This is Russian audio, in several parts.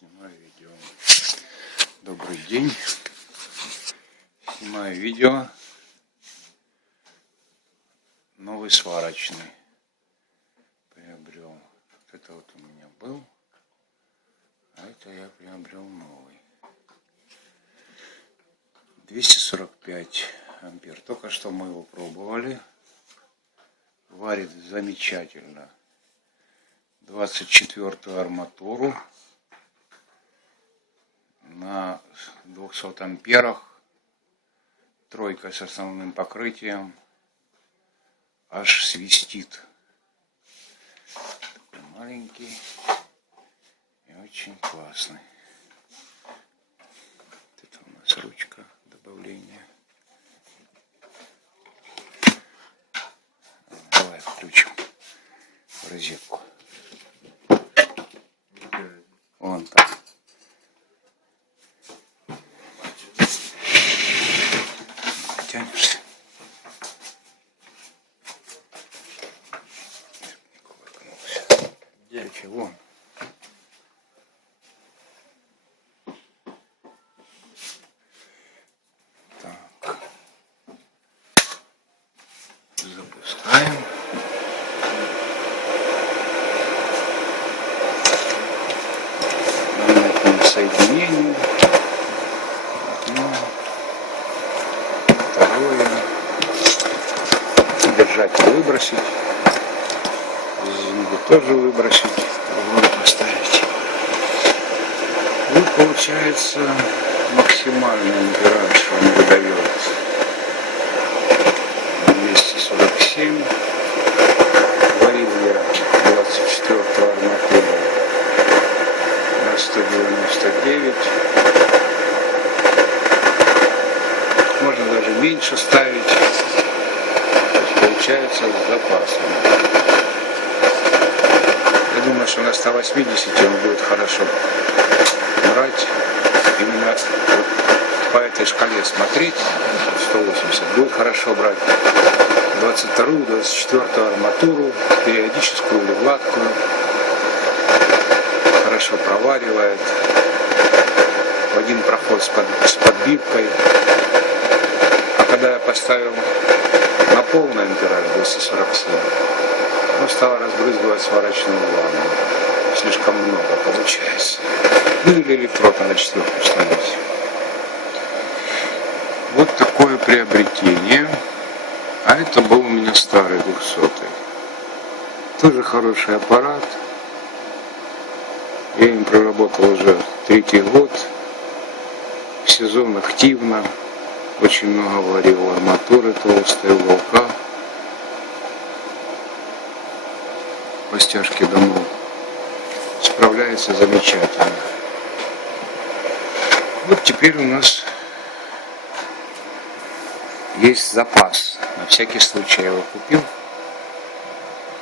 Снимаю видео. Добрый день. Снимаю видео. Новый сварочный приобрел. Вот это вот у меня был, а это я приобрел новый. 245 ампер. Только что мы его пробовали. Варит замечательно. 24-ю арматуру на 200 амперах, тройка с основным покрытием, аж свистит. Такой маленький и очень классный. Вот это у нас ручка добавления. Давай включим в розетку. Вон там. Тянешься. Короче, вон. Так. Запускаем. Соединение. Одно. Второе. Держатель выбросить. Зингу тоже выбросить. Другую поставить. И получается максимальный ампераж он выдает. 247. Варил я 24-ю арматуру на 199. Можно даже меньше ставить. То есть получается с запасом. Я думаю, что на 180 он будет хорошо брать. Именно вот по этой шкале смотреть. 180 будет хорошо брать. 22-ю, 24-ю арматуру, периодическую или гладкую. Хорошо проваривает. В один проход с подбивкой. А когда я поставил на полный ампераж 247, он стал разбрызгивать сварочную ванну. Слишком много получается. Ну или электрод на 4-ю ставить. Вот такое приобретение. А это был у меня старый 200-й. Тоже хороший аппарат. Я им проработал уже 3-й год. В сезон активно. Очень много варил арматуры толстой, уголка. По стяжке домов. Справляется замечательно. Вот теперь у нас есть запас. На всякий случай я его купил.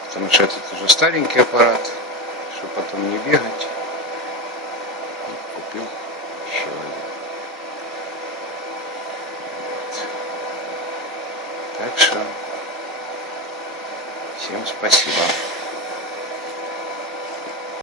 Потому что это уже старенький аппарат. Чтобы потом не бегать. Купил еще один. Вот. Так что всем спасибо.